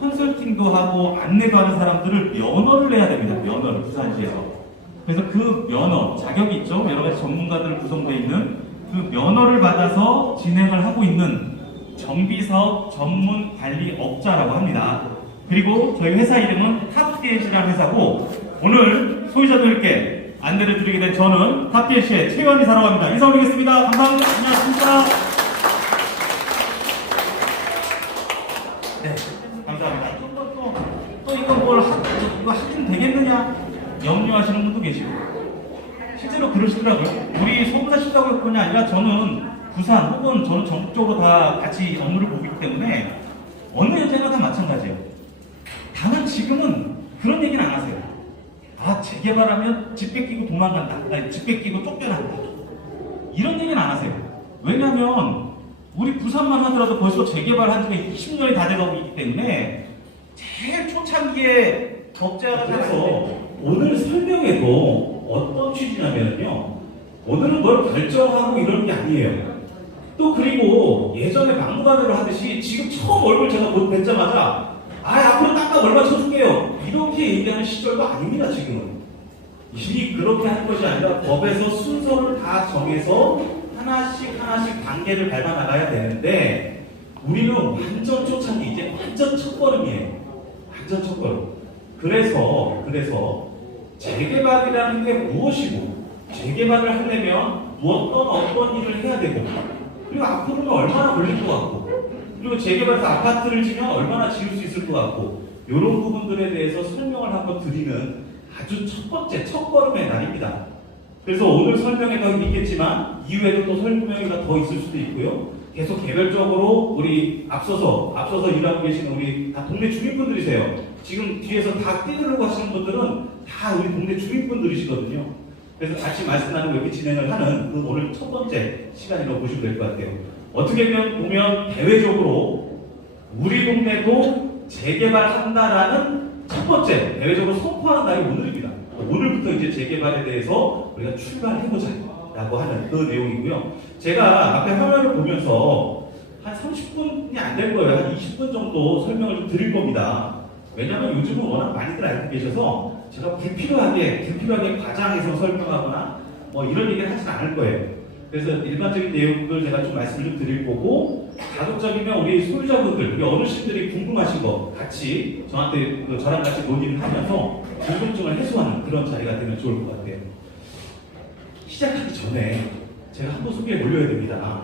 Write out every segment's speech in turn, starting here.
컨설팅도 하고 안내도 하는 사람들을 면허를 내야 됩니다. 면허를 부산시에서. 그래서 그 면허, 자격이 있죠. 여러 가지 전문가들 구성되어 있는 그 면허를 받아서 진행을 하고 있는 정비사업 전문 관리업자라고 합니다. 그리고 저희 회사 이름은 탑DNC라는 회사고, 오늘 소유자들께 안내를 드리게 된 저는 탑DNC의 최현희 사라고 합니다. 인사 올리겠습니다. 감사합니다. 안녕하십니까. 네, 감사합니다. 또 이거 이거 하긴 되겠느냐 염려하시는 분도 계시고, 실제로 그러시더라고요. 우리 소부사 시다고 그뿐이 아니라 저는 부산 혹은 저는 전국적으로 다 같이 업무를 보기 때문에 어느 현장과 다 마찬가지예요. 다만 지금은 그런 얘기는 안 하세요. 아, 재개발하면 집 뺏기고 도망간다. 아니, 집 뺏기고 쫓겨난다. 이런 얘기는 안 하세요. 왜냐하면 우리 부산만 하더라도 벌써 재개발한 지가 20년이 다 돼가고 있기 때문에 제일 초창기에 적재하라서 오늘 설명에도 어떤 취지냐면요, 오늘은 뭘 결정하고 이런 게 아니에요. 또 그리고 예전에 막무가내로 하듯이 지금 처음 얼굴 제가 못 뵙자마자 앞으로 딱딱 얼마 쳐줄게요 이렇게 얘기하는 시절도 아닙니다. 지금은 이미 그렇게 하는 것이 아니라 법에서 순서를 다 정해서 하나씩 단계를 밟아 나가야 되는데, 우리는 완전 초창기, 이제 완전 첫걸음이에요. 완전 첫걸음. 그래서 재개발이라는 게 무엇이고, 재개발을 하려면 어떤 일을 해야 되고, 그리고 앞으로는 얼마나 걸릴 것 같고, 그리고 재개발해서 아파트를 지면 얼마나 지을 수 있을 것 같고, 이런 부분들에 대해서 설명을 한번 드리는 아주 첫 번째, 첫걸음의 날입니다. 그래서 오늘 설명에도 있겠지만 이후에도 또 설명이 더 있을 수도 있고요. 계속 개별적으로 우리 앞서서 일하고 계시는 우리 다 동네 주민분들이세요. 지금 뒤에서 다 뛰들고 하시는 분들은 다 우리 동네 주민분들이시거든요. 그래서 같이 말씀 나누고 이렇게 진행을 하는 그 오늘 첫 번째 시간이라고 보시면 될 것 같아요. 어떻게 보면 대외적으로 우리 동네도 재개발한다라는 첫 번째 대외적으로 선포하는 날이 오늘입니다. 오늘부터 이제 재개발에 대해서 우리가 출발해보자 라고 하는 그 내용이고요. 제가 앞에 화면을 보면서 한 30분이 안 될 거예요. 한 20분 정도 설명을 좀 드릴 겁니다. 왜냐하면 요즘은 워낙 많이들 알고 계셔서 제가 불필요하게 과장해서 설명하거나 뭐 이런 얘기를 하진 않을 거예요. 그래서 일반적인 내용들 제가 좀 말씀을 좀 드릴 거고, 가급적이면 우리 소유자분들, 우리 어르신들이 궁금하신 거 같이 저랑 같이 논의를 하면서 궁금증을 해소하는 그런 자리가 되면 좋을 것 같아요. 시작하기 전에 제가 한번 소개해 올려야 됩니다.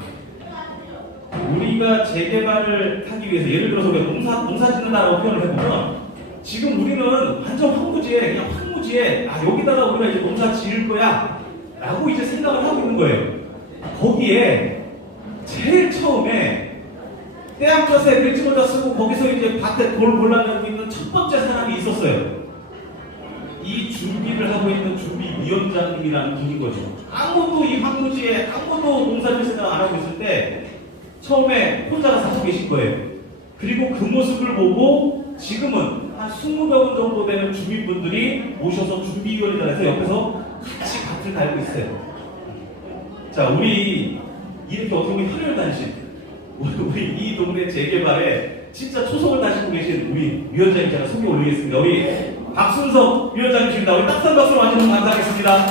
우리가 재개발을 하기 위해서, 예를 들어서 농사 짓는다라고 표현을 해보면, 지금 우리는 완전 황무지에 여기다가 우리가 이제 농사 지을 거야 라고 이제 생각을 하고 있는 거예요. 거기에 제일 처음에 떼양볕에 밀짚모자 쓰고 거기서 이제 밭에 돌 골라내고 있는 첫 번째 사람이 있었어요. 이 준비를 하고 있는 준비위원장님이라는 분인 거죠. 아무도 이 황무지에 농사질 생각 안 하고 있을 때 처음에 혼자서 하고 계신 거예요. 그리고 그 모습을 보고 지금은 한 20명 정도 되는 주민분들이 모셔서 준비위원이라 해서 옆에서 같이 밭을 달고 있어요. 자, 우리 이렇게 어떻게 보면 혈혈 단신, 우리 이 동네 재개발에 진짜 초석을 다시고 계신 우리 위원장님 제가 소개 올리겠습니다. 우리 박순석 위원장님입니다. 우리 따뜻한 박수로 와주셔서 감사하겠습니다.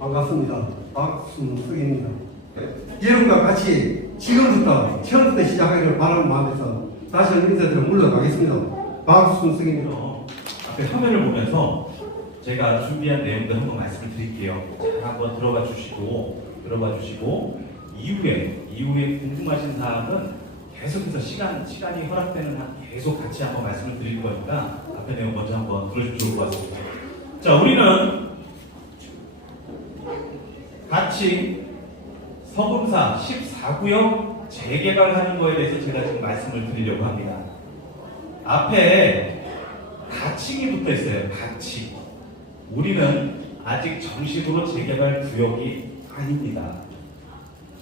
반갑습니다. 박순석입니다. 여러분과 같이 지금부터 처음부터 시작하기를 바라는 마음에서 다시 한번 인사드려 물러가겠습니다. 박순석입니다. 앞에 화면을 보면서 제가 준비한 내용들 한번 말씀을 드릴게요. 잘 한번 들어봐 주시고 이후에 궁금하신 사항은 계속해서 시간이 허락되는 한 계속 같이 한번 말씀을 드릴 거니까 앞에 내용 먼저 한번 들어주시면 좋을 것 같습니다. 자, 우리는 같이 서금사 14구역 재개발하는 거에 대해서 제가 지금 말씀을 드리려고 합니다. 앞에 가칭이 붙어 있어요. 가칭. 우리는 아직 정식으로 재개발 구역이 아닙니다.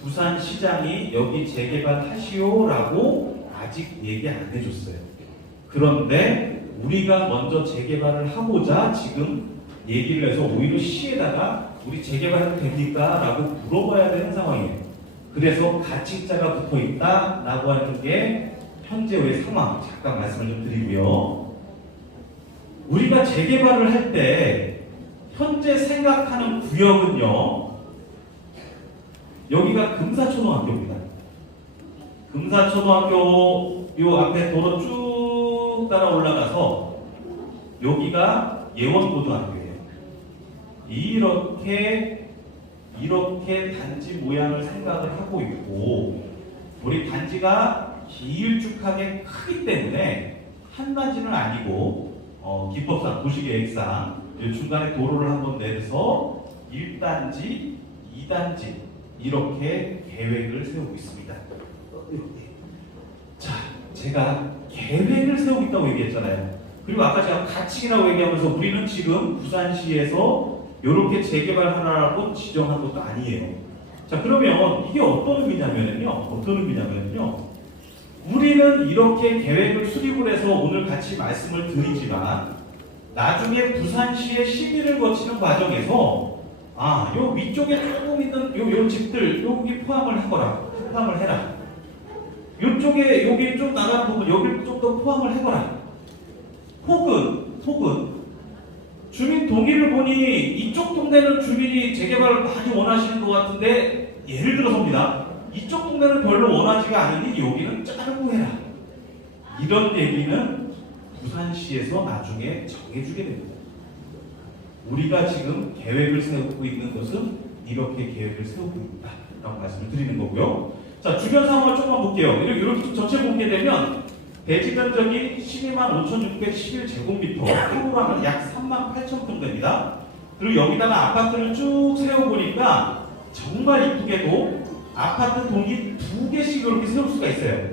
부산시장이 여기 재개발하시오라고 아직 얘기 안 해줬어요. 그런데 우리가 먼저 재개발을 하고자 지금 얘기를 해서 오히려 시에다가 우리 재개발해도 됩니까? 라고 물어봐야 되는 상황이에요. 그래서 가칭자가 붙어 있다라고 하는 게 현재의 상황, 잠깐 말씀을 좀 드리고요. 우리가 재개발을 할 때 현재 생각하는 구역은요, 여기가 금사초등학교입니다. 금사초등학교 요 앞에 도로 쭉 따라 올라가서 여기가 예원고등학교예요. 이렇게 단지 모양을 생각을 하고 있고, 우리 단지가 길쭉하게 크기 때문에 한 단지는 아니고 기법상 도시계획상 중간에 도로를 한번 내서 1단지, 2단지 이렇게 계획을 세우고 있습니다. 자, 제가 계획을 세우고 있다고 얘기했잖아요. 그리고 아까 제가 가칭이라고 얘기하면서 우리는 지금 부산시에서 이렇게 재개발하라고 지정한 것도 아니에요. 자, 그러면 이게 어떤 의미냐면요. 우리는 이렇게 계획을 수립을 해서 오늘 같이 말씀을 드리지만 나중에 부산시의 심의를 거치는 과정에서 요 위쪽에 조금 있는 요 집들 여기 포함을 해라. 요쪽에 여기 좀 나가는 부분 여기를 좀 더 포함을 해보라. 혹은 주민 동의를 보니 이쪽 동네는 주민이 재개발을 많이 원하시는 것 같은데 예를 들어서입니다. 이쪽 동네는 별로 원하지가 않으니 여기는 자르고 해라. 이런 얘기는 부산시에서 나중에 정해주게 됩니다. 우리가 지금 계획을 세우고 있는 것은 이렇게 계획을 세우고 있다라고 말씀을 드리는 거고요. 자, 주변 상황을 조금만 볼게요. 이렇게 전체 보게 되면 대지 면적이 125,611제곱미터, 평으로는 약 38,000평 됩니다. 그리고 여기다가 아파트를 쭉 세워보니까 정말 이쁘게도 아파트 동이 2개씩 이렇게 세울 수가 있어요.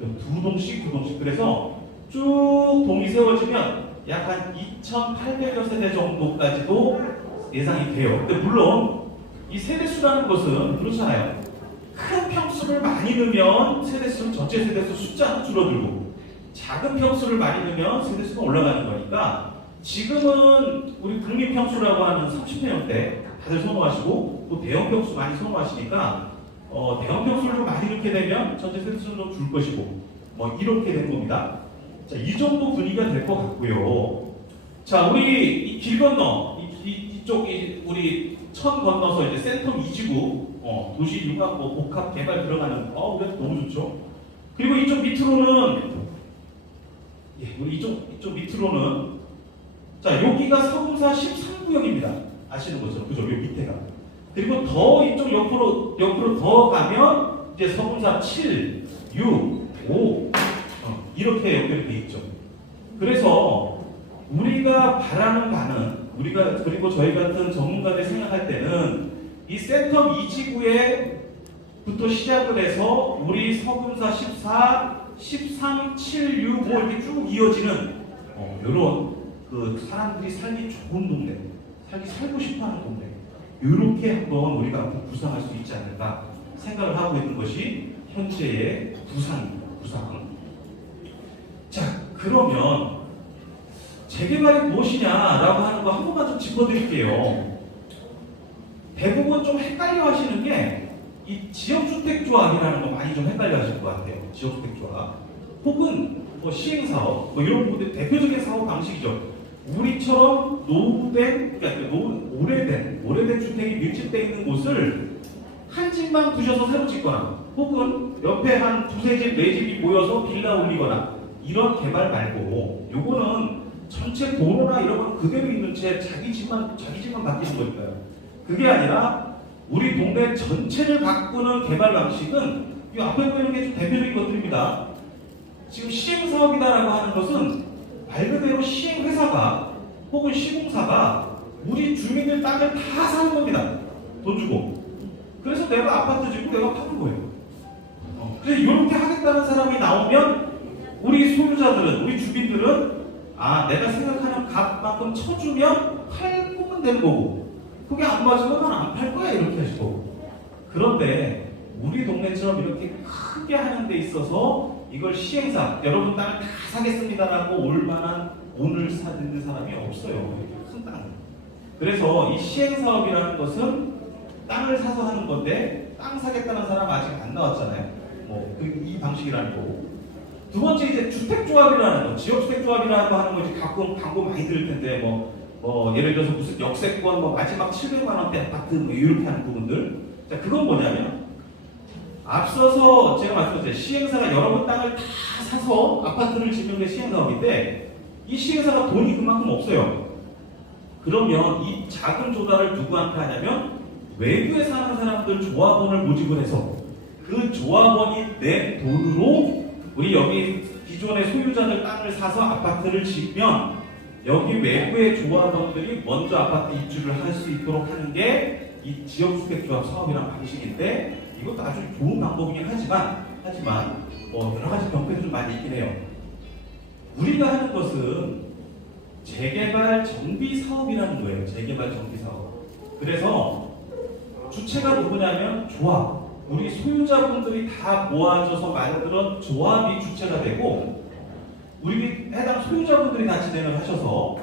2동씩. 그래서 쭉 동이 세워지면 약 한 2,800여 세대 정도까지도 예상이 돼요. 근데 물론 이 세대수라는 것은 그렇잖아요. 큰 평수를 많이 넣으면 세대수는 전체 세대수 숫자는 줄어들고, 작은 평수를 많이 넣으면 세대수가 올라가는 거니까 지금은 우리 국립평수라고 하는 30평대 다들 선호하시고 또 대형평수 많이 선호하시니까 대형평수를 좀 많이 넣게 되면 전체 세대수는 좀 줄 것이고 이렇게 된 겁니다. 자, 이 정도 분위기가 될 것 같고요. 자, 우리 이 길 건너 이쪽이 우리 천 건너서 이제 센텀 2지구 도시 융합 복합 개발 들어가는 우리가 너무 좋죠. 그리고 이쪽 밑으로는 우리 이쪽 밑으로는 자, 여기가 서구사 13구역입니다. 아시는 거죠? 그죠? 여기 밑에가. 그리고 더 이쪽 옆으로 더 가면 이제 서구사 7, 6, 5 이렇게 연결이 돼 있죠. 그래서 우리가 바라는 바는 그리고 저희 같은 전문가들이 생각할 때는 이 센텀 2지구에부터 시작을 해서 우리 서금사 14, 13, 7, 6, 5 이렇게 쭉 이어지는 이런 그 사람들이 살기 좋은 동네, 살고 싶어하는 동네, 이렇게 한번 우리가 앞으로 구상할 수 있지 않을까 생각을 하고 있는 것이 현재의 구상입니다. 구상. 자, 그러면 재개발이 무엇이냐라고 하는 거 한 번만 좀 짚어드릴게요. 대부분 좀 헷갈려 하시는 게 이 지역주택조합이라는 거 많이 좀 헷갈려 하실 것 같아요. 지역주택조합. 혹은 시행사업, 이런 분들 대표적인 사업 방식이죠. 우리처럼 오래된 주택이 밀집되어 있는 곳을 한 집만 부셔서 새로 짓거나, 혹은 옆에 한 두세 집, 네 집이 모여서 빌라 올리거나, 이런 개발 말고, 요거는 전체 도로나 이런 건 그대로 있는 채 자기 집만 바뀌는 거니까요. 그게 아니라 우리 동네 전체를 바꾸는 개발 방식은 이 앞에 보이는 게 좀 대표적인 것들입니다. 지금 시행사업이다라고 하는 것은 말 그대로 시행회사가 혹은 시공사가 우리 주민들 땅을 다 사는 겁니다. 돈 주고. 그래서 내가 아파트 짓고 내가 파는 거예요. 그래서 이렇게 하겠다는 사람이 나오면 우리 소유자들은, 우리 주민들은 내가 생각하는 값만큼 쳐주면 팔면 되는 거고, 그게 안 맞으면 난 안 팔 거야 이렇게 하실 거고. 그런데 우리 동네처럼 이렇게 크게 하는 데 있어서 이걸 시행사, 여러분 땅을 다 사겠습니다라고 올 만한 돈을 사는 사람이 없어요. 이렇게 큰 땅을. 그래서 이 시행사업이라는 것은 땅을 사서 하는 건데 땅 사겠다는 사람 아직 안 나왔잖아요. 이 방식이라는 거고. 두 번째 이제 주택조합이라는 거, 지역주택조합이라고 하는 거 이제 가끔 광고 많이 들을 텐데 예를 들어서 무슨 역세권 마지막 700만 원대 아파트 이렇게 하는 부분들. 자, 그건 뭐냐면 앞서서 제가 말씀드렸죠. 시행사가 여러 번 땅을 다 사서 아파트를 짓는 게 시행사업인데 이 시행사가 돈이 그만큼 없어요. 그러면 이 자금 조달을 누구한테 하냐면 외부에 사는 사람들 조합원을 모집을 해서 그 조합원이 낸 돈으로 우리 여기 기존의 소유자들 땅을 사서 아파트를 짓면 여기 외부의 조합원들이 먼저 아파트 입주를 할 수 있도록 하는 게 이 지역주택조합 사업이라는 방식인데 이것도 아주 좋은 방법이긴 하지만 여러 가지 병폐도 좀 많이 있긴 해요. 우리가 하는 것은 재개발 정비 사업이라는 거예요. 재개발 정비 사업. 그래서 주체가 누구냐면 조합. 우리 소유자분들이 다 모아져서 만든 조합이 주체가 되고 우리 해당 소유자분들이 다 진행을 하셔서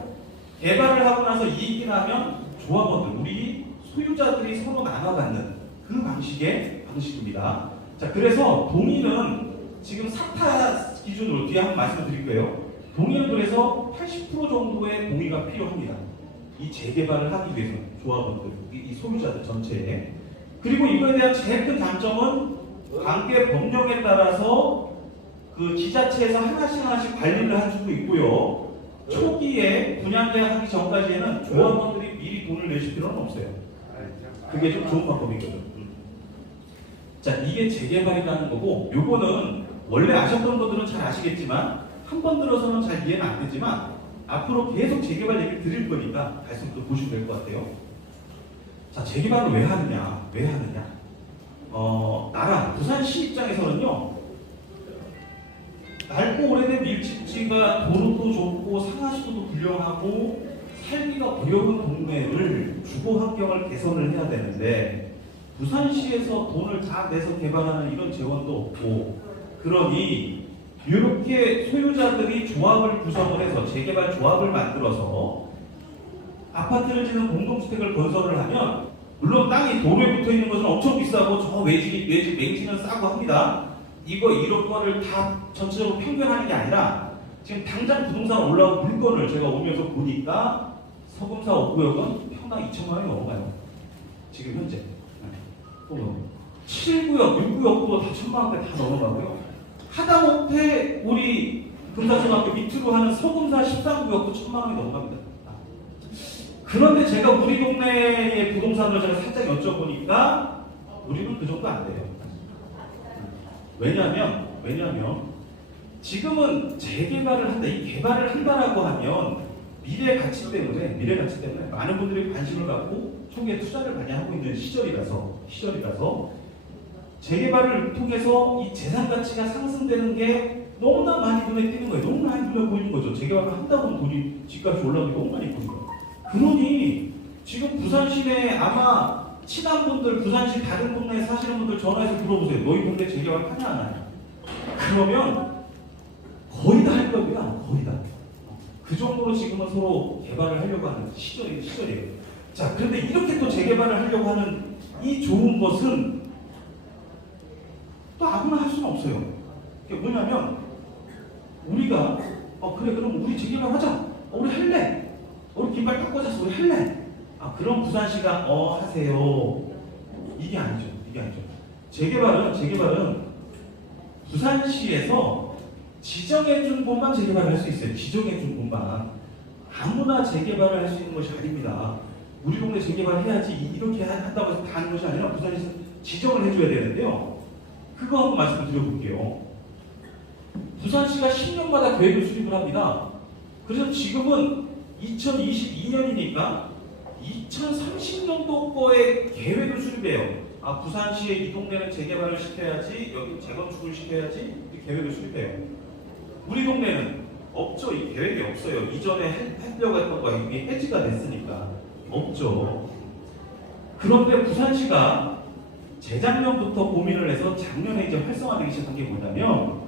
개발을 하고 나서 이익이 나면 조합원들, 우리 소유자들이 서로 나눠받는 그 방식입니다. 자, 그래서 동의는 지금 사타 기준으로 뒤에 한번 말씀을 드릴 거예요. 동의는 그래서 80% 정도의 동의가 필요합니다. 이 재개발을 하기 위해서 조합원들, 이 소유자들 전체에. 그리고 이거에 대한 제일 큰 장점은 관계 법령에 따라서 그 지자체에서 하나씩 관리를 해주고 있고요. 초기에 분양계약 하기 전까지에는 조합원들이 미리 돈을 내실 필요는 없어요. 그게 좀 좋은 방법이거든. 자, 이게 재개발이라는 거고, 요거는 원래 아셨던 분들은 잘 아시겠지만 한 번 들어서는 잘 이해는 안 되지만 앞으로 계속 재개발 얘기를 드릴 거니까 갈수록 또 보시면 될 것 같아요. 자, 재개발을 왜 하느냐? 나라, 부산시 입장에서는요, 넓고 오래된 밀집지가 도로도 좋고 상하수도도 훌륭하고 살기가 어려운 동네를 주거 환경을 개선을 해야 되는데 부산시에서 돈을 다 내서 개발하는 이런 재원도 없고 그러니 이렇게 소유자들이 조합을 구성을 해서 재개발 조합을 만들어서 아파트를 짓는 공동주택을 건설을 하면 물론 땅이 도로에 붙어 있는 것은 엄청 비싸고 저 맹지는 싸고 합니다. 이런 거를 다 전체적으로 평균하는 게 아니라 지금 당장 부동산 올라온 물건을 제가 오면서 보니까 서금사 5구역은 평당 2천만 원이 넘어가요. 지금 현재. 7구역, 6구역도 다 1,000만 원대 다 넘어가고요. 하다못해 우리 금사초등학교 밑으로 하는 서금사 13구역도 1,000만 원이 넘어갑니다. 그런데 제가 우리 동네의 부동산을 제가 살짝 여쭤보니까 우리는 그 정도 안 돼요. 왜냐면 지금은 재개발을 한다, 이 개발을 한다라고 하면 미래 가치 때문에 많은 분들이 관심을 갖고 초기에 투자를 많이 하고 있는 시절이라서 재개발을 통해서 이 재산 가치가 상승되는 게 너무나 많이 눈에 띄는 거예요. 너무 많이 눈에 보이는 거죠. 재개발을 한다고 하면 돈이 집값이 올라가는 게 너무 많이 보이는 거예요. 그러니 지금 부산 시내에 아마 친한 분들, 부산시 다른 동네에 사시는 분들 전화해서 물어보세요. 너희 동네 재개발 하냐 안 하냐? 그러면 거의 다 할 겁니다. 거의 다. 그 정도로 지금은 서로 개발을 하려고 하는 시절이에요. 자, 그런데 이렇게 또 재개발을 하려고 하는 이 좋은 것은 또 아무나 할 수는 없어요. 그게 뭐냐면 우리가 그래 그럼 우리 재개발 하자. 우리 할래. 우리 깃발 딱 꽂았어. 우리 할래. 그럼 부산시가 하세요. 이게 아니죠. 재개발은 부산시에서 지정해준 곳만 재개발을 할 수 있어요. 지정해준 곳만. 아무나 재개발을 할 수 있는 것이 아닙니다. 우리 동네 재개발 해야지 이렇게 한다고 해서 다 하는 것이 아니라 부산에서 지정을 해줘야 되는데요. 그거 한번 말씀을 드려볼게요. 부산시가 10년마다 계획을 수립을 합니다. 그래서 지금은 2022년이니까 2030년도 거에 계획을 수립해요. 부산시에 이 동네는 재개발을 시켜야지, 여기 재건축을 시켜야지, 이 계획을 수립해요. 우리 동네는 없죠. 이 계획이 없어요. 이전에 하려고 했던 거 이게 해지가 됐으니까 없죠. 그런데 부산시가 재작년부터 고민을 해서 작년에 이제 활성화되기 시작한 게 뭐냐면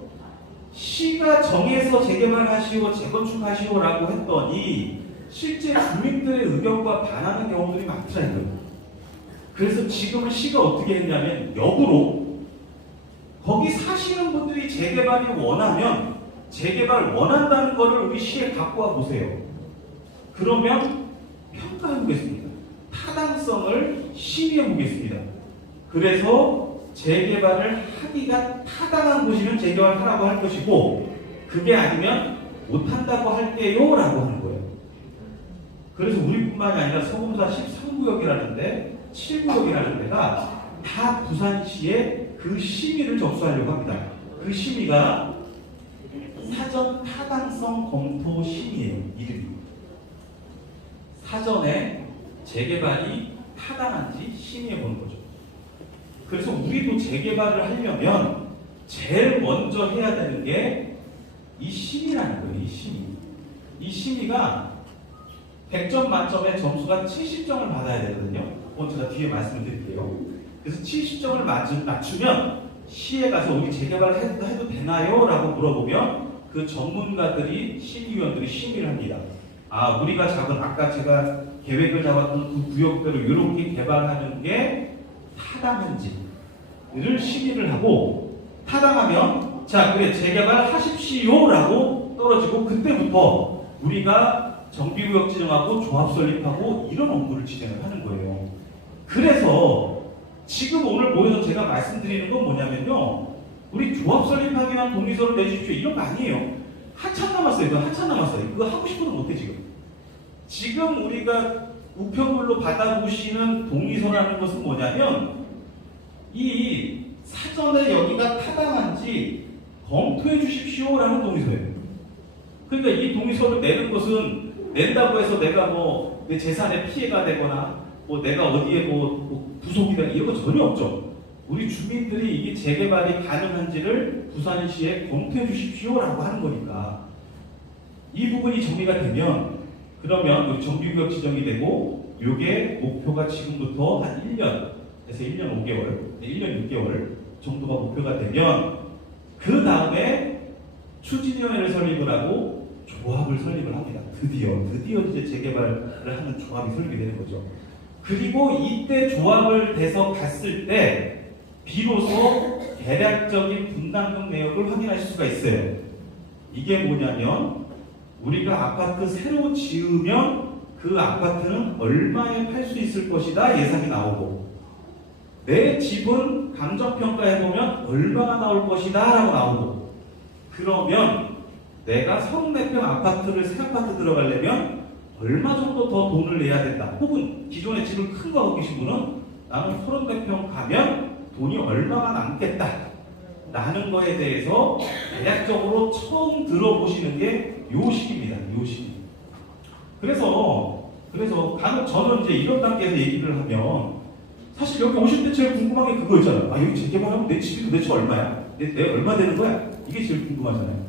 시가 정해서 재개발하시오, 재건축하시오라고 했더니 실제 주민들의 의견과 반하는 경우들이 많더라고요. 그래서 지금은 시가 어떻게 했냐면 역으로 거기 사시는 분들이 재개발이 원하면 재개발 원한다는 거를 우리 시에 갖고 와 보세요. 그러면 평가해 보겠습니다. 타당성을 심의해 보겠습니다. 그래서 재개발을 하기가 타당한 곳이면 재개발하라고 할 것이고 그게 아니면 못한다고 할게요 라고 하는 거예요. 그래서 우리뿐만이 아니라 서금사 13구역이라는데 7구역이라는 데가 다 부산시에 그 심의를 접수하려고 합니다. 그 심의가 사전 타당성 검토 심의예요. 이름이. 사전에 재개발이 타당한지 심의해 보는 거죠. 그래서 우리도 재개발을 하려면 제일 먼저 해야 되는 게 이 심의라는 거예요. 이 심의. 이 심의가 100점 만점에 점수가 70점을 받아야 되거든요. 그건 제가 뒤에 말씀을 드릴게요. 그래서 70점을 맞추면 시에 가서 우리 재개발을 해도 되나요? 라고 물어보면 그 전문가들이 심의위원들이 심의를 합니다. 아, 우리가 잡은 아까 제가 계획을 잡았던 그 구역들을 이렇게 개발하는 게 타당한지를 심의를 하고 타당하면 자, 그래 재개발 하십시오 라고 떨어지고 그때부터 우리가 정비구역 지정하고 조합 설립하고 이런 업무를 진행을 하는 거예요. 그래서 지금 오늘 모여서 제가 말씀드리는 건 뭐냐면요. 우리 조합 설립하기 위한 동의서를 내주십시오. 이런 거 아니에요. 한참 남았어요. 이거 한참 남았어요. 그거 하고 싶어도 못해 지금. 지금 우리가 우편물로 받아보시는 동의서라는 것은 뭐냐면 이 사전에 여기가 타당한지 검토해 주십시오라는 동의서예요. 그러니까 이 동의서를 내는 것은 낸다고 해서 내가 뭐 내 재산에 피해가 되거나 뭐 내가 어디에 뭐 부속이 되거나 이런 거 전혀 없죠. 우리 주민들이 이게 재개발이 가능한지를 부산시에 검토해 주십시오라고 하는 거니까 이 부분이 정리가 되면 그러면 우리 정비구역 지정이 되고 이게 목표가 지금부터 한 1년에서 1년 5개월, 1년 6개월 정도가 목표가 되면 그 다음에 추진위원회를 설립을 하고 조합을 설립을 합니다. 드디어 이제 재개발을 하는 조합이 설립이 되는 거죠. 그리고 이때 조합을 돼서 갔을 때 비로소 대략적인 분담금 내역을 확인하실 수가 있어요. 이게 뭐냐면 우리가 아파트 새로 지으면 그 아파트는 얼마에 팔 수 있을 것이다 예상이 나오고 내 집은 감정평가해보면 얼마나 나올 것이다 라고 나오고 그러면 내가 34평 아파트를 새 아파트 들어가려면 얼마 정도 더 돈을 내야 된다. 혹은 기존에 집을 큰 거 하고 계신 분은 나는 34평 가면 돈이 얼마가 남겠다. 라는 거에 대해서 대략적으로 처음 들어보시는 게 요 시기입니다. 요 시기. 그래서 간혹 저는 이제 이런 단계에서 얘기를 하면 사실 여기 오실 때 제일 궁금한 게 그거 있잖아요. 아, 여기 재개발하면 내 집이 도대체 얼마야? 내 얼마 되는 거야? 이게 제일 궁금하잖아요.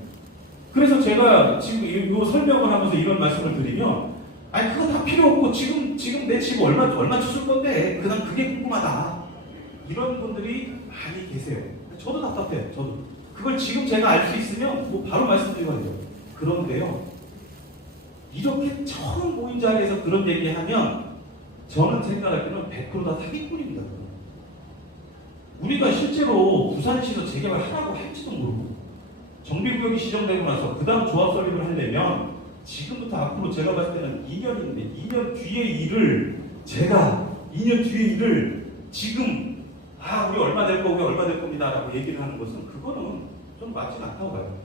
그래서 제가 지금 이 설명을 하면서 이런 말씀을 드리면 아니 그거 다 필요 없고 지금 내 집 얼마 주실 건데 그냥 그게 궁금하다. 이런 분들이 많이 계세요. 저도 답답해요. 저도. 그걸 지금 제가 알 수 있으면 뭐 바로 말씀드리거든요. 그런데요. 이렇게 처음 모인 자리에서 그런 얘기하면 저는 생각할 때는 100%다 사기꾼입니다. 우리가 실제로 부산시에서 재개발하라고 할지도 모르고 정비구역이 지정되고 나서 그 다음 조합 설립을 하려면 지금부터 앞으로 제가 봤을 때는 2년인데 2년 뒤의 일을 제가 2년 뒤의 일을 지금 우리 얼마 될 거고 얼마 될 겁니다 라고 얘기를 하는 것은 그거는 좀 맞지 않다고 봐요.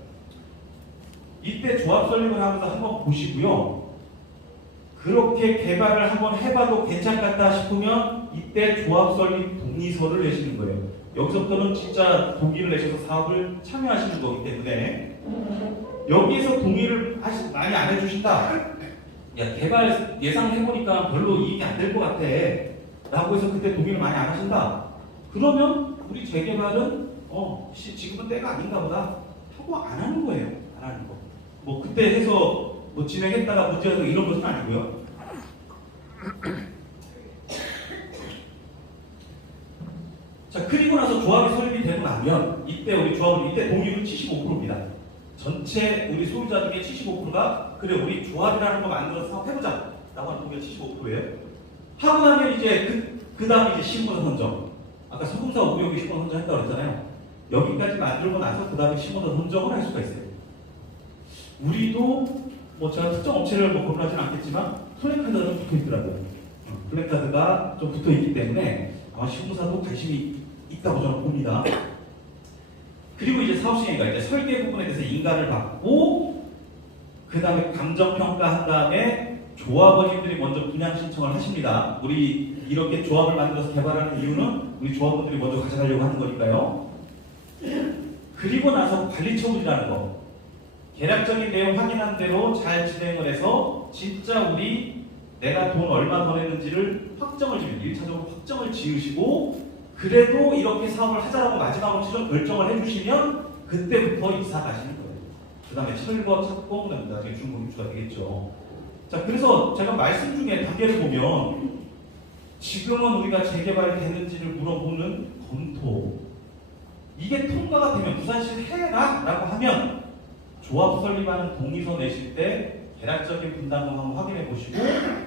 이때 조합 설립을 하면서 한번 보시고요. 그렇게 개발을 한번 해봐도 괜찮겠다 싶으면 이때 조합 설립 동의서를 내시는 거예요. 여기서부터는 진짜 동의를 내셔서 사업을 참여하시는 거기 때문에 여기에서 동의를 많이 안 해주신다. 야, 개발 예상해보니까 별로 이익이 안 될 것 같아 라고 해서 그때 동의를 많이 안 하신다. 그러면 우리 재개발은 지금은 때가 아닌가 보다 하고 안 하는 거예요. 안 하는 거. 뭐 그때 해서 뭐 진행했다가 문제가 되고 이런 것은 아니고요. 자, 그리고 나서 조합이 설립이 되고 나면 이때 우리 조합은 이때 동의율은 75%입니다. 전체 우리 소유자 중에 75%가 그래 우리 조합이라는 거 만들어서 사업해보자 라고 하는 동의가 75%예요. 하고 나면 이제 그 다음에 이제 시공사 선정. 아까 소금사 506이 시공사 선정했다고 그랬잖아요. 여기까지 만들고 나서 그 다음에 시공사 선정을 할 수가 있어요. 우리도 뭐 제가 특정 업체를 뭐 거론하지는 않겠지만 플랜카드가 좀 붙어 있더라고요. 플랜카드가 좀 붙어 있기 때문에 아마 시공사도 관심이 있다고 저는 봅니다. 그리고 이제 사업시행위가 이제 설계 부분에 대해서 인가를 받고 그 다음에 감정평가한 다음에 조합원님들이 먼저 분양 신청을 하십니다. 우리 이렇게 조합을 만들어서 개발하는 이유는 우리 조합원들이 먼저 가져가려고 하는 거니까요. 그리고 나서 관리처분이라는 거. 계략적인 내용 확인한 대로 잘 진행을 해서 진짜 우리 내가 돈 얼마 더 냈는지를 확정을 지으면 1차적으로 확정을 지으시고 그래도 이렇게 사업을 하자라고 마지막으로 최종 결정을 해주시면 그때부터 이사 가시는 거예요. 그 다음에 철거, 착공, 나중에 중공 입주가 되겠죠. 자, 그래서 제가 말씀 중에 단계를 보면 지금은 우리가 재개발이 되는지를 물어보는 검토. 이게 통과가 되면 부산시를 해라 라고 하면 조합 설립하는 동의서 내실 때 계략적인 분담금 한번 확인해 보시고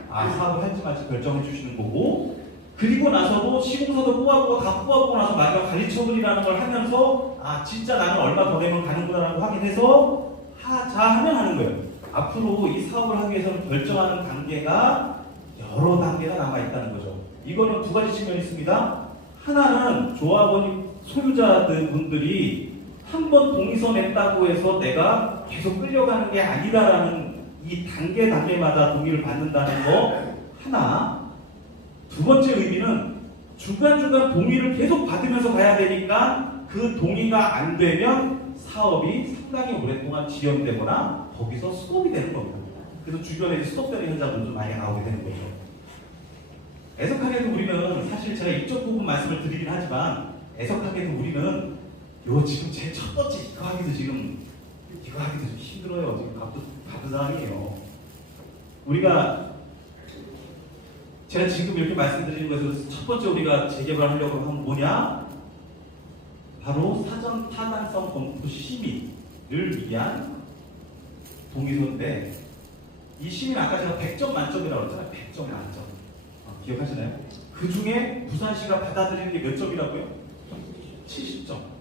사업을 할지 말지 결정해 주시는 거고 그리고 나서도 시공사도 뽑아보고 다 뽑아보고 나서 마지막 관리처분이라는 걸 하면서 진짜 나는 얼마 더 내면 가는구나라고 확인해서 하자 하면 하는 거예요. 앞으로 이 사업을 하기 위해서는 결정하는 단계가 여러 단계가 남아있다는 거죠. 이거는 두 가지 측면이 있습니다. 하나는 조합원이 소유자들 분들이 한 번 동의서 냈다고 해서 내가 계속 끌려가는 게 아니라라는 이 단계마다 동의를 받는다는 거 하나. 두 번째 의미는 중간중간 동의를 계속 받으면서 가야 되니까 그 동의가 안 되면 사업이 상당히 오랫동안 지연되거나 거기서 스톱이 되는 겁니다. 그래서 주변에 스톱되는 현장들도 많이 나오게 되는 거죠. 애석하게도 우리는 사실 제가 이쪽 부분 말씀을 드리긴 하지만 애석하게도 우리는 지금 제 첫 번째 이거 하기도 좀 힘들어요. 지금 바쁜 상황이에요. 우리가 제가 지금 이렇게 말씀드리는 것에서 첫 번째 우리가 재개발하려고 하면 뭐냐? 바로 사전 타당성 검토 심의를 위한 동의서인데 이 심의는 아까 제가 100점 만점이라고 했잖아요. 100점 만점. 기억하시나요? 그 중에 부산시가 받아들이는 게 몇 점이라고요? 70점.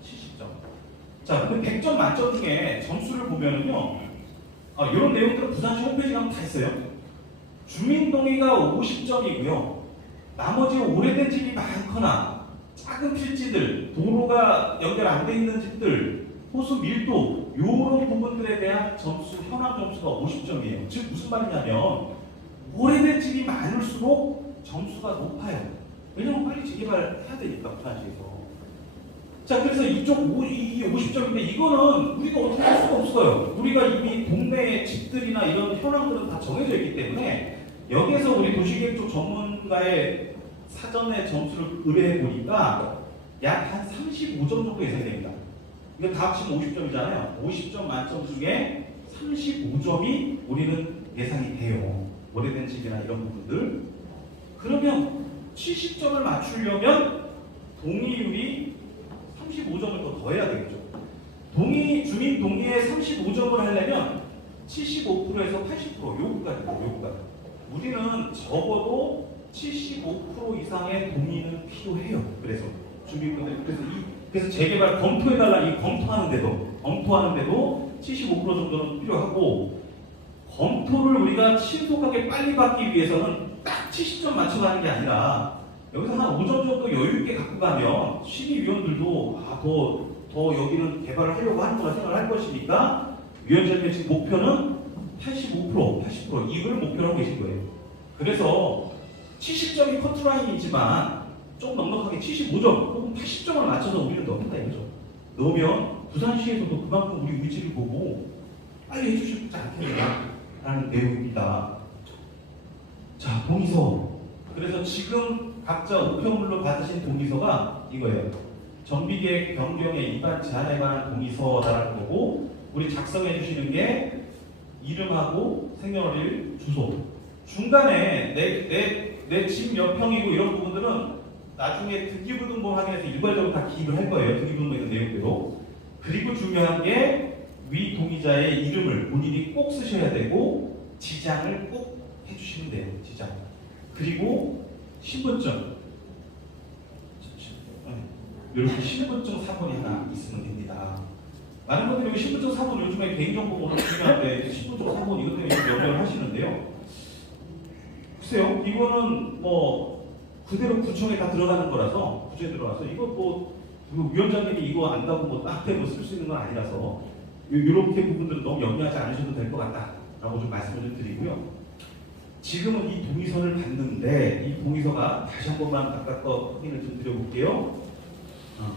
자, 근데 100점 만점 중에 점수를 보면은요, 이런 내용들은 부산시 홈페이지에 가면 다 있어요. 주민동의가 50점이고요. 나머지 오래된 집이 많거나 작은 필지들, 도로가 연결 안 돼 있는 집들, 호수 밀도, 이런 부분들에 대한 점수, 현황 점수가 50점이에요. 즉 무슨 말이냐면 오래된 집이 많을수록 점수가 높아요. 왜냐면 빨리 재개발해야 되니까 부산시에서. 자, 그래서 이쪽 이 50점인데 이거는 우리가 어떻게 할 수가 없어요. 우리가 이미 동네의 집들이나 이런 현황들은 다 정해져 있기 때문에 여기에서 우리 도시계획 쪽 전문가의 사전에 점수를 의뢰해 보니까 약 한 35점 정도 예상이 됩니다. 이거 다 합치면 50점이잖아요. 50점 만점 중에 35점이 우리는 예상이 돼요. 오래된 집이나 이런 부분들. 그러면 70점을 맞추려면 동의율이 35점을 더 더해야 되겠죠. 주민 동의에 35점을 하려면 75%에서 80% 요구가 돼요. 요구가. 우리는 적어도 75% 이상의 동의는 필요해요. 그래서 주민분들 그래서 재개발 검토해달라 이 검토하는데도 75% 정도는 필요하고 검토를 우리가 신속하게 빨리 받기 위해서는 딱 70점 맞춰가는 게 아니라 여기서 한 5점 정도 여유 있게 갖고 가면 심의위원들도 더 여기는 개발을 하려고 하는구나 생각을 할 것이니까 위원장님의 지금 목표는 85%, 80% 이걸 목표로 하고 계신 거예요. 그래서 70점이 커트라인이지만 좀 넉넉하게 75점 혹은 80점을 맞춰서 우리는 넣는다 이거죠. 넣으면 부산시에서도 그만큼 우리 의지를 보고 빨리 해주시지 않겠느냐라는 내용입니다. 자, 동의서. 그래서 지금 각자 우편물로 받으신 동의서가 이거예요. 정비계획 변경의 입안 제한에 관한 동의서라는 거고 우리 작성해 주시는 게 이름하고 생년월일 주소. 중간에 내 집 몇 평이고 이런 부분들은 나중에 등기부등본 확인해서 일괄적으로 다 기입을 할 거예요. 등기부등본에 있는 내용대로. 그리고 중요한 게 위 동의자의 이름을 본인이 꼭 쓰셔야 되고 지장을 꼭 해주시면 돼요. 지장. 그리고 신분증. 이렇게 신분증 사본이 하나 있으면 됩니다. 많은 분들이 여기 신분증 사본 요즘에 개인정보가 워낙 중요한데 신분증 사본 이것 때문에 연결을 하시는데요. 글쎄요, 이거는 뭐 그대로 구청에 다 들어가는 거라서 구청에 들어가서 이거 뭐 위원장님이 이거 안다고 뭐 딱 뭐 쓸 수 있는 건 아니라서 이렇게 부분들은 너무 염려하지 않으셔도 될 것 같다라고 좀 말씀을 좀 드리고요. 지금은 이 동의서를 받는데 이 동의서가 다시 한 번만 아까 거 확인을 좀 드려볼게요.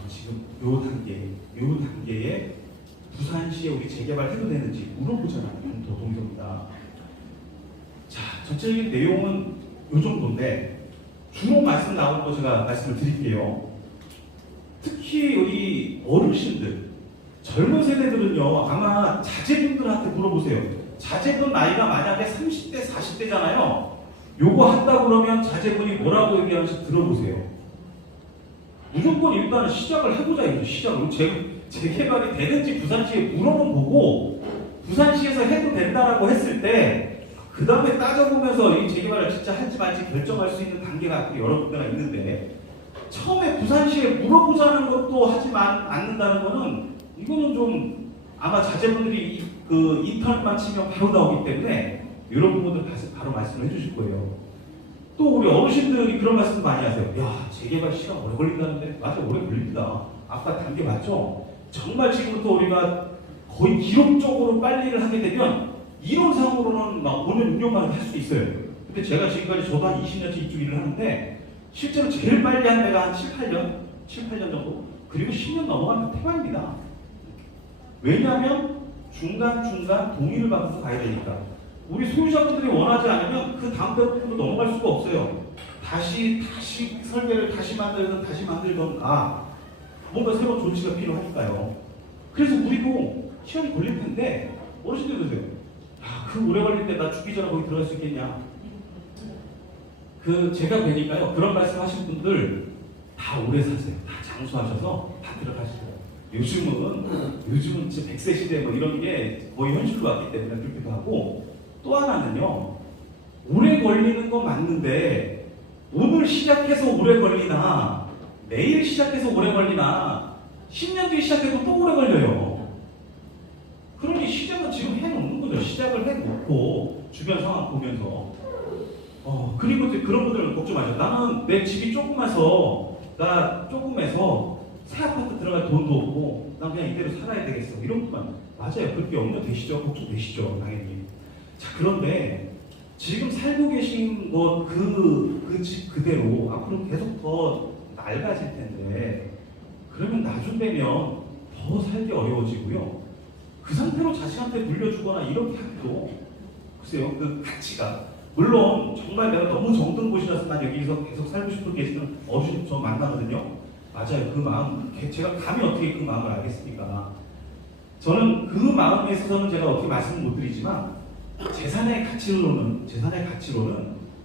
지금 요 단계에 부산시에 우리 재개발해도 되는지 물어보잖아요. 동의서입니다. 자, 전체적인 내용은 요 정도인데 주로 말씀 나오는 거 제가 말씀을 드릴게요. 특히 우리 어르신들, 젊은 세대들은요, 아마 자제분들한테 물어보세요. 자제분 나이가 만약에 30대, 40대잖아요. 요거 한다 그러면 자제분이 뭐라고 얘기하는지 들어보세요. 무조건 일단은 시작을 해보자 이거죠. 시작을. 재개발이 되는지 부산시에 물어는 보고 부산시에서 해도 된다라고 했을 때 그 다음에 따져보면서 이 재개발을 진짜 할지 말지 결정할 수 있는 단계가 여러 군데가 있는데 처음에 부산시에 물어보자는 것도 하지만 않는다는 거는 이거는 좀 아마 자제분들이 그 인터넷만 치면 바로 나오기 때문에 이런 부분들 바로 말씀을 해주실 거예요. 또 우리 어르신들이 그런 말씀 많이 하세요. 야, 재개발 시간 오래 걸린다는데. 맞아, 오래 걸립니다. 아까 단계 맞죠? 정말 지금부터 우리가 거의 기록적으로 빨리를 하게 되면 이론상으로는 막 5년, 6년 만에 할 수 있어요. 근데 제가 지금까지 저도 한 20년째 이쪽 일을 하는데 실제로 제일 빨리 한 데가 한 7, 8년 정도? 그리고 10년 넘어가면 태반입니다. 왜냐하면 중간중간 동의를 받아서 가야 되니까. 우리 소유자분들이 원하지 않으면 그 다음 때로 넘어갈 수가 없어요. 다시 설계를 다시 만들던가 뭔가 새로운 조치가 필요하니까요. 그래서 우리도 시간이 걸릴 텐데 어르신들 그러세요. 야, 그 오래 걸릴 때 나 죽기 전에 거기 들어갈 수 있겠냐? 제가 뵈니까요. 그런 말씀 하신 분들 다 오래 사세요. 다 장수하셔서 다 들어가시고요. 요즘은 진짜 100세 시대 뭐 이런 게 거의 현실로 왔기 때문에 그렇기도 하고 또 하나는요. 오래 걸리는 건 맞는데 오늘 시작해서 오래 걸리나 내일 시작해서 오래 걸리나 10년 뒤에 시작해도 또 오래 걸려요. 그러니 시작은 지금 해놓는 거죠. 시작을 해놓고 주변 상황 보면서 그리고 이제 그런 분들은 걱정 마세요. 나는 내 집이 조그매서 새 아파트 들어갈 돈도 없고 난 그냥 이대로 살아야 되겠어. 이런 분만 맞아요. 그렇게 염려되시죠? 걱정되시죠? 당연히. 자, 그런데 지금 살고 계신 것 그 집 그대로 앞으로 계속 더 낡아질 텐데 그러면 나중 되면 더 살기 어려워지고요. 그 상태로 자식한테 물려주거나 이렇게 하기도 글쎄요. 그 가치가 물론 정말 내가 너무 정든 곳이라서 난 여기서 계속 살고 싶은 계시는 어르신 저 만나거든요. 맞아요. 그 마음 제가 감히 어떻게 그 마음을 알겠습니까? 저는 그 마음에 있어서는 제가 어떻게 말씀을 못 드리지만 재산의 가치로는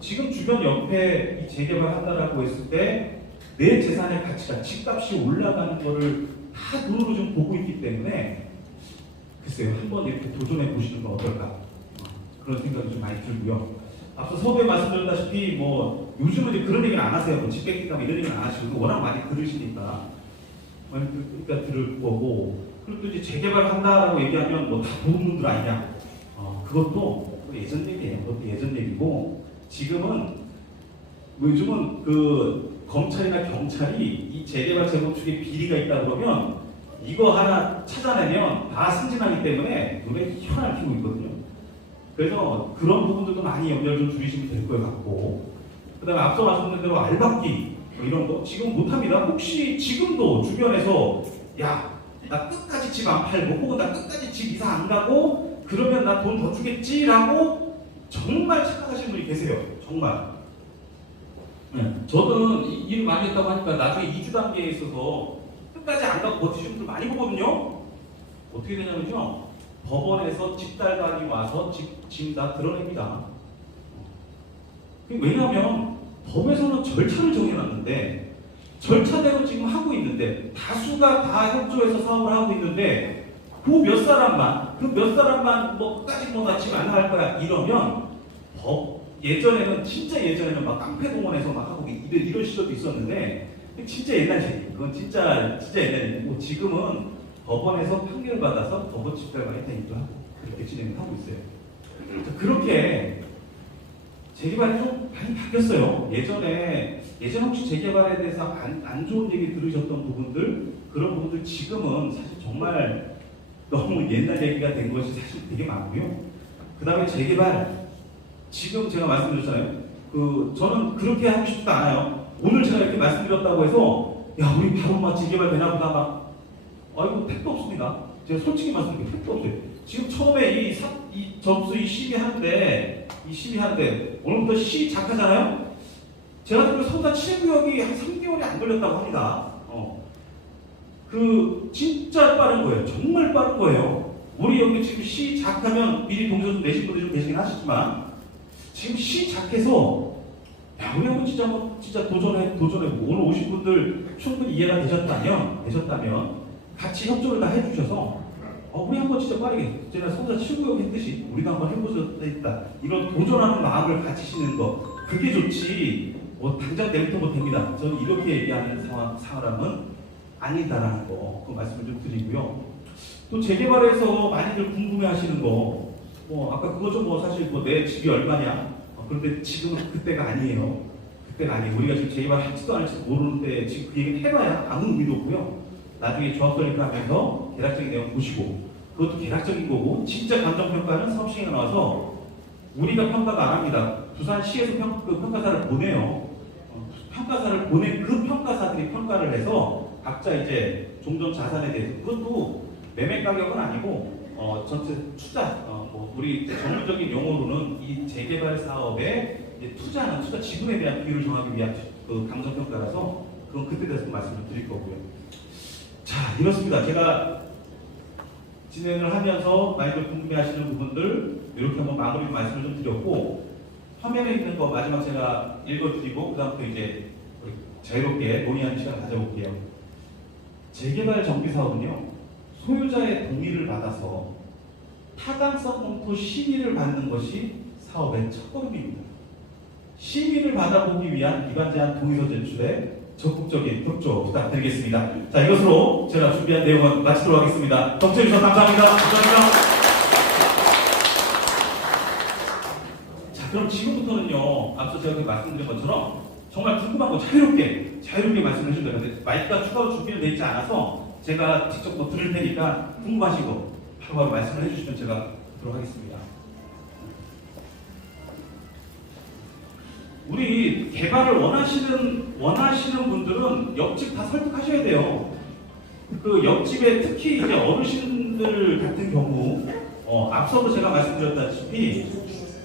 지금 주변 옆에 이 재개발한다라고 했을 때 내 재산의 가치가 집값이 올라가는 거를 다 눈으로 좀 보고 있기 때문에 글쎄요. 한번 이렇게 도전해 보시는 건 어떨까 그런 생각이 좀 많이 들고요. 앞서 서두에 말씀드렸다시피 뭐 요즘은 이제 그런 얘기는 안 하세요. 뭐 집 뺏기다 이런 얘기는 안 하시고 워낙 많이 들으시니까 그러니까 들을 거고 그리고 또 이제 재개발한다라고 얘기하면 뭐 다 도둑놈들 아니냐 그것도 예전 얘기예요. 그것도 예전 얘기고 지금은 요즘은 그 검찰이나 경찰이 이 재개발 재건축에 비리가 있다 그러면 이거 하나 찾아내면 다 승진하기 때문에 눈에 현알 피고 있거든요. 그래서 그런 부분들도 많이 염려를 좀 줄이시면 될 것 같고 그 다음에 앞서 말씀드린 대로 알박기 뭐 이런 거 지금 못합니다. 혹시 지금도 주변에서 야, 나 끝까지 집 안 팔고 혹은 나 끝까지 집 이사 안 가고 그러면 나 돈 더 주겠지라고 정말 착각하시는 분이 계세요. 정말. 저는 일을 많이 했다고 하니까 나중에 이주 단계에 있어서 끝까지 안 가고 버티시는 분들 많이 보거든요. 어떻게 되냐면요. 법원에서 집달관이 와서 짐 다 드러냅니다. 왜냐하면 법에서는 절차를 정해놨는데 절차대로 지금 하고 있는데 다수가 다 협조해서 사업을 하고 있는데 그 몇 사람만 뭐 끝까지 뭐 나 지금 안 나갈 거야 이러면 예전에는 진짜 예전에는 막 깡패 동원해서 막 하고 이런 시절도 있었는데 진짜 옛날 얘기. 그건 진짜 옛날 얘기고 지금은 법원에서 판결을 받아서 법원 집결관이 되니까 그렇게 진행을 하고 있어요. 그렇게 재개발이 좀 많이 바뀌었어요. 예전에 혹시 재개발에 대해서 안 좋은 얘기 들으셨던 부분들 그런 부분들 지금은 사실 정말 너무 옛날 얘기가 된 것이 사실 되게 많고요. 그 다음에 재개발 지금 제가 말씀드렸잖아요. 저는 그렇게 하고 싶지도 않아요. 오늘 제가 이렇게 말씀드렸다고 해서 야 우리 바로 막 재개발 되나 보다 막 아이고 택도 없습니다. 제가 솔직히 말씀드리면 택도 없어요. 지금 처음에 이 접수 이 시위하는데 오늘부터 시작하잖아요. 제가 듣기로 서울다 7구역이 한 3개월이 안 걸렸다고 합니다. 진짜 빠른 거예요. 정말 빠른 거예요. 우리 여기 지금 시작하면 미리 동선 내신 분들 좀 계시긴 하시지만 지금 시작해서 야 우리 한번 진짜 도전해 오늘 오신 분들 충분히 이해가 되셨다면 같이 협조를 다 해주셔서 우리 한번 진짜 빠르게 제가 서울다 7구역 했듯이 우리도 한번 해보겠다 이런 도전하는 마음을 가지시는 거 그게 좋지 당장 내일부터 못합니다. 저는 이렇게 얘기하는 사람은 아니다라는 거 그 말씀을 좀 드리고요. 또 재개발에서 많이들 궁금해하시는 거 아까 그거 좀 사실 내 집이 얼마냐 그런데 지금은 그때가 아니에요. 우리가 지금 재개발 할지도 안 할지도 모르는데 지금 그 얘기는 해봐야 아무 의미도 없고요. 나중에 조합 설립하면서 계략적인 내용 보시고 그것도 계략적인 거고 진짜 감정평가는 사업시행에 나와서 우리가 평가가 안 합니다. 부산시에서 평가사를 보내요. 평가사를 보낸 그 평가사들이 평가를 해서 각자 이제 종전 자산에 대해서 그것도 매매 가격은 아니고 전체 투자 우리 전문적인 용어로는 이 재개발 사업의 투자 지분에 대한 비율을 정하기 위한 그 감정평가라서 그건 그때 대해서 말씀을 드릴 거고요. 자 이렇습니다. 제가 진행을 하면서 많이들 궁금해하시는 부분들 이렇게 한번 마무리 말씀을 좀 드렸고 화면에 있는 거 마지막 제가 읽어드리고 그 다음부터 이제 우리 자유롭게 논의하는 시간 가져볼게요. 재개발 정비사업은요 소유자의 동의를 받아서 타당성 검토 심의를 받는 것이 사업의 첫걸음입니다. 심의를 받아보기 위한 기반 제한 동의서 제출에 적극적인 협조 부탁드리겠습니다. 자 이것으로 제가 준비한 내용은 마치도록 하겠습니다. 경청해 주셔서 감사합니다. 감사합니다. 자 그럼 지금부터는요 앞서 제가 말씀드린 것처럼 정말 궁금한 거 자유롭게 말씀해 주시면 되는데 마이크가 추가로 준비는 되어 있지 않아서 제가 직접 들을 테니까 궁금하신 거 바로 말씀을 해주시면 제가 듣도록 하겠습니다. 우리 개발을 원하시는 분들은 옆집 다 설득하셔야 돼요. 그 옆집에 특히 이제 어르신들 같은 경우 앞서도 제가 말씀드렸다시피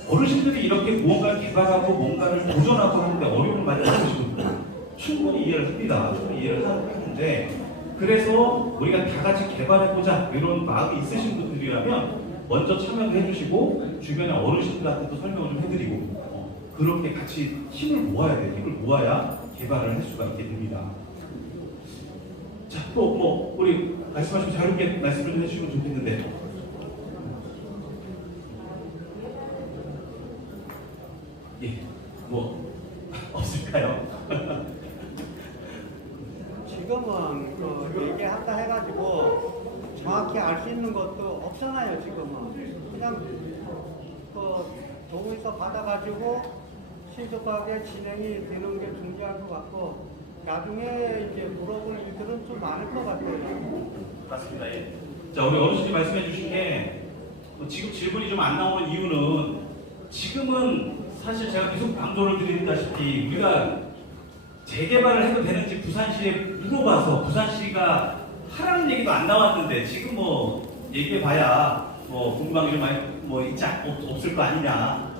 어르신들이 이렇게 무언가를 개발하고 뭔가를 도전하고 하는데 어려움을 많이 겪으시거든요. 충분히 이해를 합니다. 충분히 이해를 하는데 그래서 우리가 다 같이 개발해보자 이런 마음이 있으신 분들이라면 먼저 참여를 해주시고 주변의 어르신들한테도 설명을 좀 해드리고 그렇게 같이 힘을 모아야 돼요. 힘을 모아야 개발을 할 수가 있게 됩니다. 자, 또 우리 말씀하시면 자유롭게 말씀을 좀 해주시면 좋겠는데 예, 없을까요? 지금은 얘기한다 해가지고 정확히 알 수 있는 것도 없잖아요. 지금은 그냥 동의서 받아가지고 신속하게 진행이 되는 게 중요할 것 같고 나중에 이제 물어볼 일들은 좀 많을 것 같아요. 맞습니다. 예. 자 우리 어르신이 말씀해 주신 게 지금 질문이 좀 안 나오는 이유는 지금은 사실 제가 계속 강조를 드리다시피 우리가 재개발을 해도 되는지 부산시에 물어봐서 부산시가 하라는 얘기도 안 나왔는데 지금 얘기해봐야 궁금한 게 좀 많이 있지 없을 거 아니냐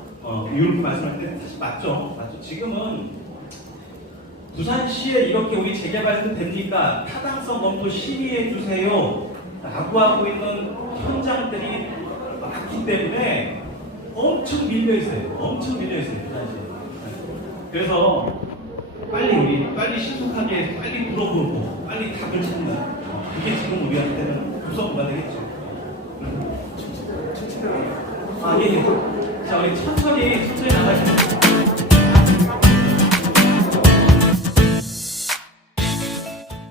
이렇게 말씀할 때는 사실 맞죠. 지금은 부산시에 이렇게 우리 재개발해도 됩니까? 타당성 검토 심의해 주세요 라고 하고 있는 현장들이 많기 때문에 엄청 밀려있어요. 부산시에. 그래서 빨리 신속하게 빨리 물어보고 빨리 답을 찾는 그게 지금 우리한테는 우선가 되겠죠. 아, 예, 예. 자, 우리 천천히 나가시면